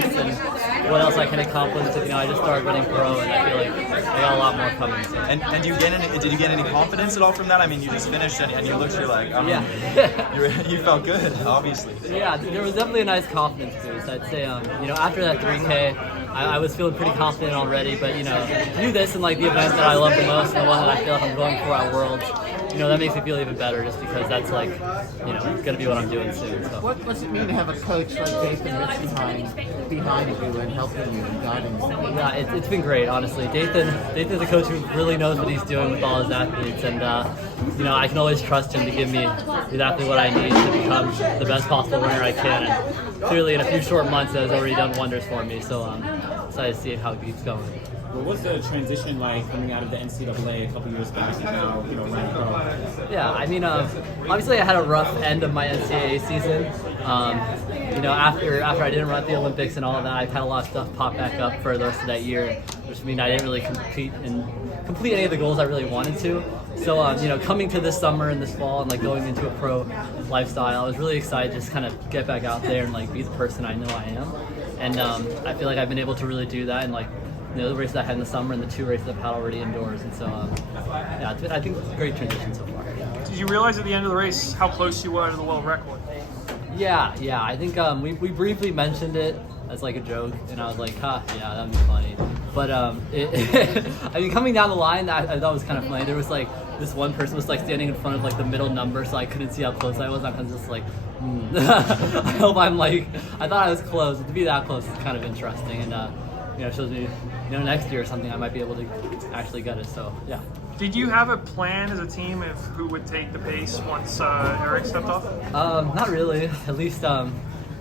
next and what else I can accomplish. I just started running pro, and I feel like I got a lot more coming. So. And did you get any confidence at all from that? I mean, you just finished and you looked, you're like, you felt good, obviously. Yeah, there was definitely a nice confidence boost. I'd say, after that 3K, I was feeling pretty confident already, but do this in like the event that I love the most, and the one that I feel like I'm going for at Worlds. That makes me feel even better, just because that's like, it's gonna be what I'm doing soon. So. What's it mean to have a coach like Dathan that's behind you and helping you and guiding you? Yeah, it's been great, honestly. Dathan's a coach who really knows what he's doing with all his athletes, and I can always trust him to give me exactly what I need to become the best possible runner I can. And clearly, in a few short months, that has already done wonders for me. So I'm excited to see how it keeps going. What was the transition like coming out of the NCAA a couple years back and now, running pro? Yeah, I mean, obviously I had a rough end of my NCAA season. After I didn't run at the Olympics and all of that, I've had a lot of stuff pop back up for the rest of that year, which means I didn't really complete any of the goals I really wanted to. So, coming to this summer and this fall and like going into a pro lifestyle, I was really excited to just kind of get back out there and like be the person I know I am. And I feel like I've been able to really do that, and like, the races I had in the summer and the 2 races I've had already indoors. And so, I think it's a great transition so far. Did you realize at the end of the race how close you were to the world record? Yeah. I think we briefly mentioned it as like a joke, and I was like, that'd be funny. But coming down the line, I thought it was kind of funny. There was like this one person was like standing in front of like the middle number, so I couldn't see how close I was. I was just like, I hope I'm like, I thought I was close. To be that close is kind of interesting, and it shows me, next year or something I might be able to actually get it. So yeah. Did you have a plan as a team of who would take the pace once Eric stepped off? Not really. At least, no.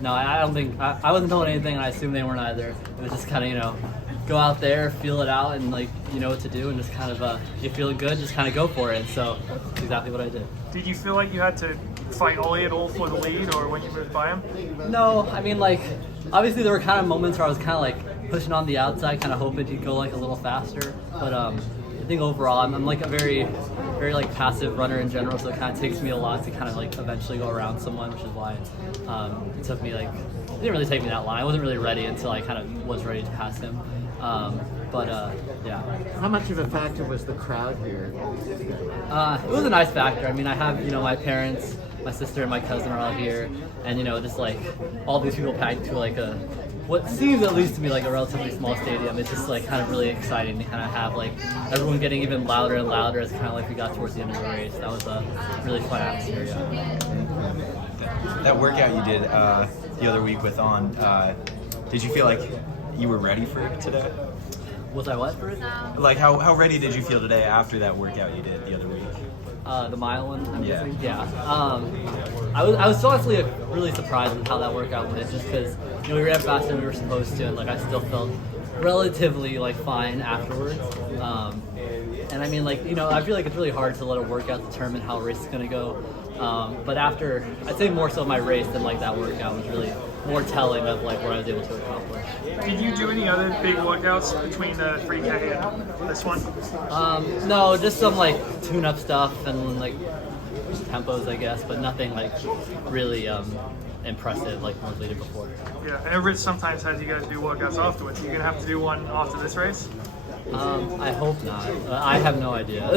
I don't think I wasn't told anything, and I assume they weren't either. It was just kind of go out there, feel it out, and like what to do, and just kind of if you're feeling good, just kind of go for it. And so that's exactly what I did. Did you feel like you had to fight Ollie at all for the lead, or when you moved by him? No, I mean, like, obviously there were kind of moments where I was kind of like pushing on the outside, kind of hoping he'd go like a little faster. But I think overall, I'm like a very, very like passive runner in general, so it kind of takes me a lot to kind of like eventually go around someone, which is why it took me like, it didn't really take me that long. I wasn't really ready until I kind of was ready to pass him. Yeah. How much of a factor was the crowd here? It was a nice factor. I mean, I have, my parents, my sister and my cousin are all here, and just like all these people packed to like what seems at least to me like a relatively small stadium. It's just like kind of really exciting to kind of have like everyone getting even louder and louder as kind of like we got towards the end of the race. That was a really fun atmosphere. Yeah. That workout you did the other week with did you feel like you were ready for it today? Was I what for it? Like how ready did you feel today after that workout you did the other week? The mile one, I'm yeah. guessing? Yeah. I was still actually really surprised with how that workout went, just because we ran faster than we were supposed to, and like I still felt relatively like fine afterwards. And I mean, like, I feel like it's really hard to let a workout determine how a race is gonna go. But after, I'd say more so my race than like that workout was really more telling of like what I was able to accomplish. Did you do any other big workouts between the 3K and this one? No, just some like tune-up stuff and like tempos, I guess, but nothing like really impressive like ones we did before. Yeah, and Rich sometimes has you guys do workouts afterwards. Are you gonna have to do one after this race? I hope not. I have no idea.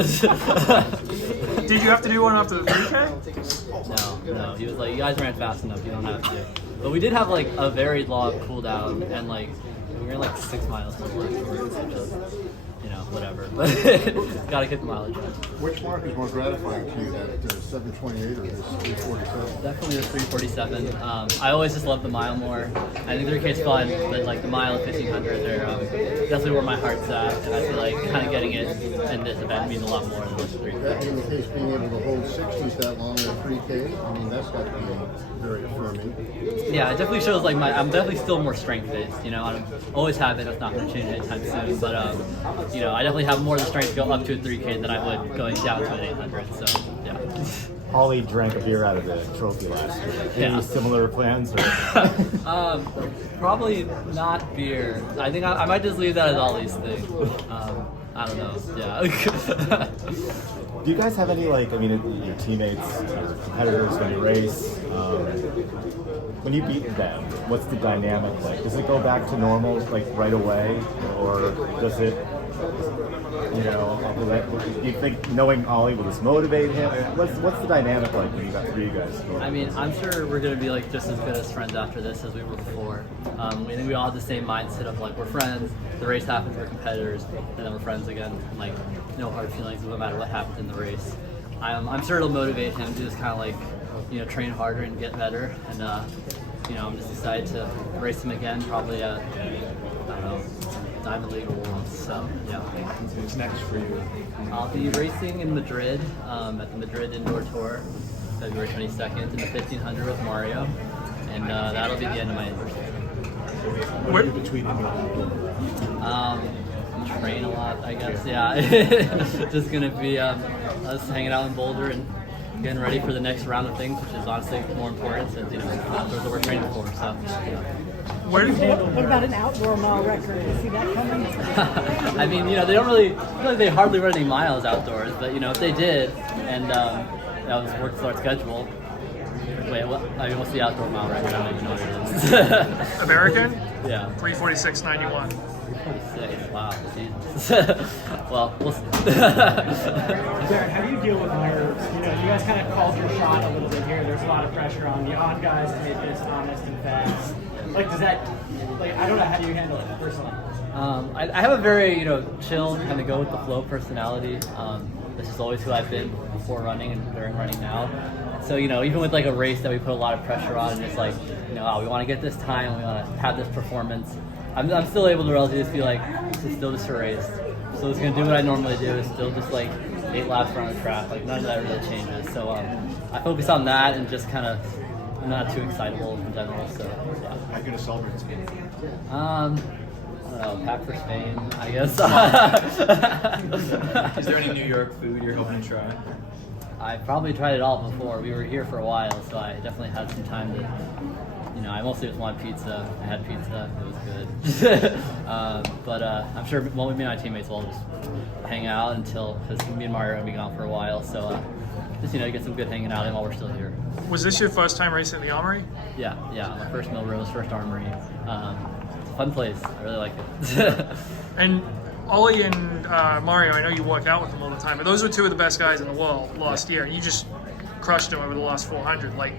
Did you have to do one after the 3K? No. He was like, you guys ran fast enough, you don't have to. But we did have like a very long cool down, and like we ran like 6 miles before, whatever. But gotta get the mileage up. Which mark is more gratifying to you, that 7:28 or this 3:47? Definitely the 3:47. I always just love the mile more. I think the 3K is fun, but like the mile at 1500, they're definitely where my heart's at, and I feel like kind of getting it in this event means a lot more than the 3K. That being the case, being able to hold 60s that long in a 3K, I mean, that's got to be very affirming. Yeah, it definitely shows like I'm definitely still more strength based. I always have it. That's not going to change anytime soon. But I definitely have more of the strength to go up to a 3K than I would going down to an 800. So yeah. Ollie drank a beer out of the trophy last year. Any similar plans? Or? Probably not beer. I think I might just leave that as Ollie's thing. I don't know. Yeah. Do you guys have any your teammates, your competitors when you race? when you beat them, what's the dynamic like? Does it go back to normal like right away, or does it? You know, do you think knowing Ollie will just motivate him? What's the dynamic like when you got 3 guys? I mean, I'm sure we're gonna be like just as good as friends after this as we were before. We think we all have the same mindset of like we're friends. The race happens, we're competitors, and then we're friends again. Like no hard feelings no matter what happens in the race. I'm sure it'll motivate him to just kind of like train harder and get better. And I'm just excited to race him again, probably at I don't know, Diamond League or Worlds. So yeah. What's next for you? I'll be racing in Madrid at the Madrid Indoor Tour, February 22nd, in the 1500 with Mario, and that'll be the end of my indoor season. What are you between him Train a lot, I guess. Yeah, just gonna be us hanging out in Boulder and getting ready for the next round of things, which is honestly more important since that's what we're training for. So. Where What about an outdoor mile record? You see that coming? I mean, they don't really, I feel like they hardly run any miles outdoors, but if they did, and that was worked for our schedule. Wait, what? I mean, what's the outdoor mile record? I don't even know what it is. American? Yeah. 3:46.91. 46. Wow. Jesus. Well, we'll see. Jared, how do you deal with nerves? You guys kind of called your shot a little bit here. There's a lot of pressure on the odd guys to make this honest and fast. Like, does that, I don't know, how do you handle it personally? I have a very, chill, kind of go with the flow personality. This is always who I've been before running and during running now. So, even with like a race that we put a lot of pressure on, and it's like, we want to get this time, we want to have this performance. I'm still able to relatively just be like, this is still just a race. So it's going to do what I normally do. It's still just like 8 laps around the track. Like none of that really changes. So I focus on that and just kind of, I'm not too excitable in general. So yeah. How are you going to celebrate Spain? I don't know, pack for Spain, I guess. Is there any New York food you're hoping to try? I probably tried it all before. We were here for a while, so I definitely had some time to, I mostly just wanted pizza. I had pizza. It was good. But I'm sure me and my teammates will just hang out because me and Mario are going to be gone for a while. So just, get some good hanging out in while we're still here. Was this your first time racing the Armory? Yeah. My first Millrose, first Armory. Fun place. I really like it. And Ollie and Mario, I know you work out with them all the time, but those were 2 of the best guys in the world last year. You just crushed them over the last 400. Like,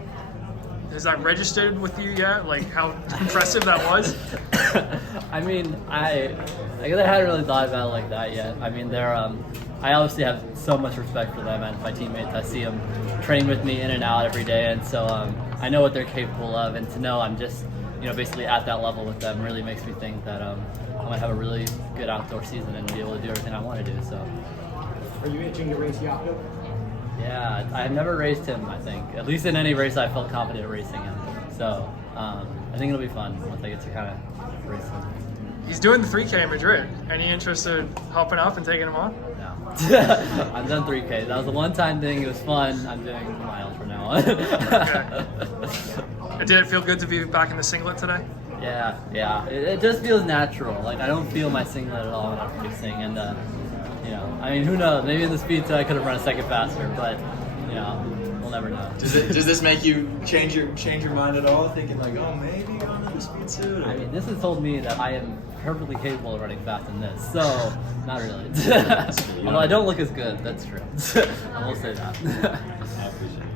has that registered with you yet? Like, how impressive that was? I mean, I guess I hadn't really thought about it like that yet. I mean, they're I obviously have so much respect for them and my teammates. I see them train with me in and out every day, and so I know what they're capable of. And to know I'm just basically at that level with them really makes me think that I'm gonna have a really good outdoor season and be able to do everything I want to do. So. Are you itching to race Jakob? Yeah, I've never raced him, I think. At least in any race I felt confident racing him. So I think it'll be fun once I get to kind of race him. He's doing the 3K in Madrid. Any interest in hopping up and taking him on? No. I've done 3K. That was a one-time thing. It was fun. I'm doing miles from now on. Okay. Did it feel good to be back in the singlet today? Yeah. It just feels natural. Like, I don't feel my singlet at all when I'm racing. And, I mean, who knows? Maybe in the speed set I could have run a second faster, but, we'll never know. Does this make you change your mind at all? Thinking like, oh, maybe going to the speed suit? I mean, this has told me that I am perfectly capable of running fast in this, so not really. Although I don't look as good, that's true. I will say that. I appreciate it.